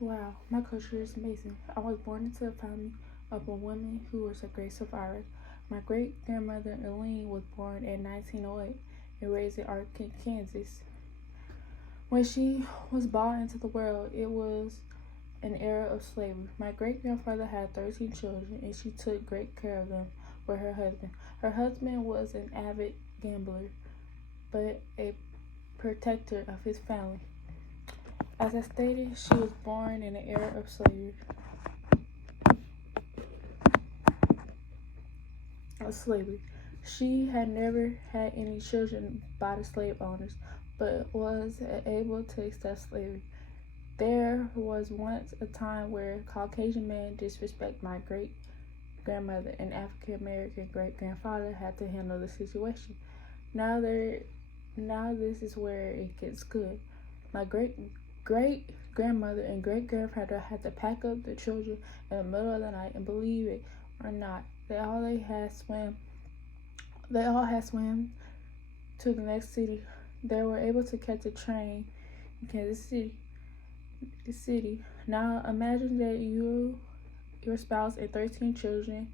Wow, my culture is amazing. I was born into a family of a woman who was a great survivor. My great grandmother Eileen was born in 1908 and raised in Arkin, Kansas. When she was brought into the world, it was an era of slavery. My great grandfather had 13 children and she took great care of them with her husband. Her husband was an avid gambler, but a protector of his family. As I stated, she was born in an era of slavery. She had never had any children by the slave owners, but was able to accept slavery. There was once a time where Caucasian men disrespect my great grandmother and African American great grandfather had to handle the situation. Now this is where it gets good. My great grandmother and great grandfather had to pack up the children in the middle of the night, and believe it or not, they all had swam to the next city. They were able to catch a train in Kansas City. Now imagine that your spouse and 13 children,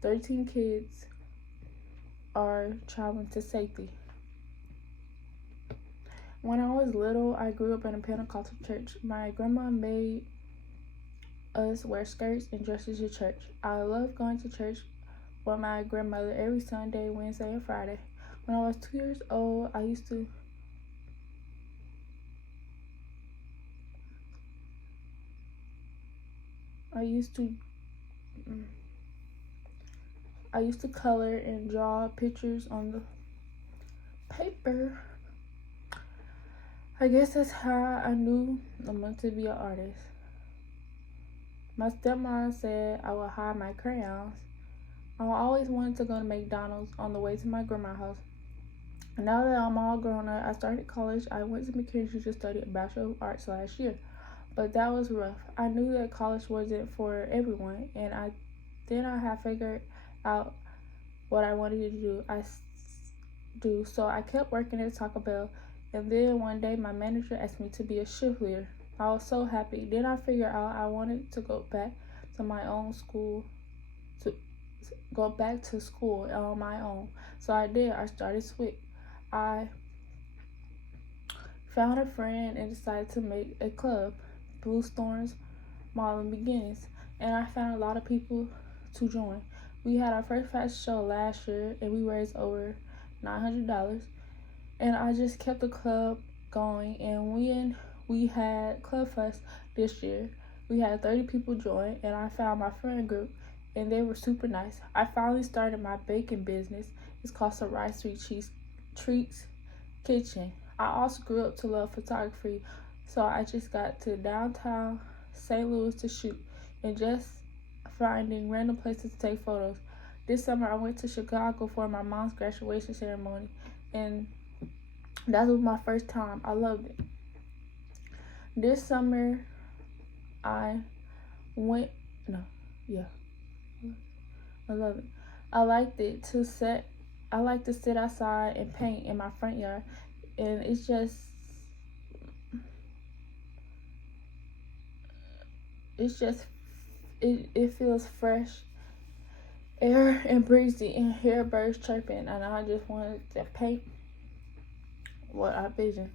13 kids are traveling to safety. When I was little, I grew up in a Pentecostal church. My grandma made us wear skirts and dresses to church. I loved going to church with my grandmother every Sunday, Wednesday, and Friday. When I was 2 years old, I used to color and draw pictures on the paper. I guess that's how I knew I wanted to be an artist. My stepmom said I would hide my crayons. I always wanted to go to McDonald's on the way to my grandma's house. And now that I'm all grown up, I started college. I went to McKinsey to study a Bachelor of Arts last year. But that was rough. I knew that college wasn't for everyone, and I had figured out what I wanted to do. So I kept working at Taco Bell, and then one day my manager asked me to be a shift leader. I was so happy. Then I figured out I wanted to go back to my own school, to go back to school on my own. So I did. I started SWIC. I found a friend and decided to make a club, Blue Storms Marlin Beginnings, and I found a lot of people to join. We had our first fashion show last year and we raised over $900, and I just kept the club going. And when we had Club Fest this year, we had 30 people join, and I found my friend group and they were super nice. I finally started my baking business. It's called Sarai Sweet Cheese Treats Kitchen. I also grew up to love photography, so I just got to downtown St. Louis to shoot and just finding random places to take photos. This summer I went to Chicago for my mom's graduation ceremony, and that was my first time. I loved it. This summer I went, no, yeah, I love it. I like to sit outside and paint in my front yard, and it feels fresh air and breezy and hear birds chirping, and I just wanted to paint what I vision.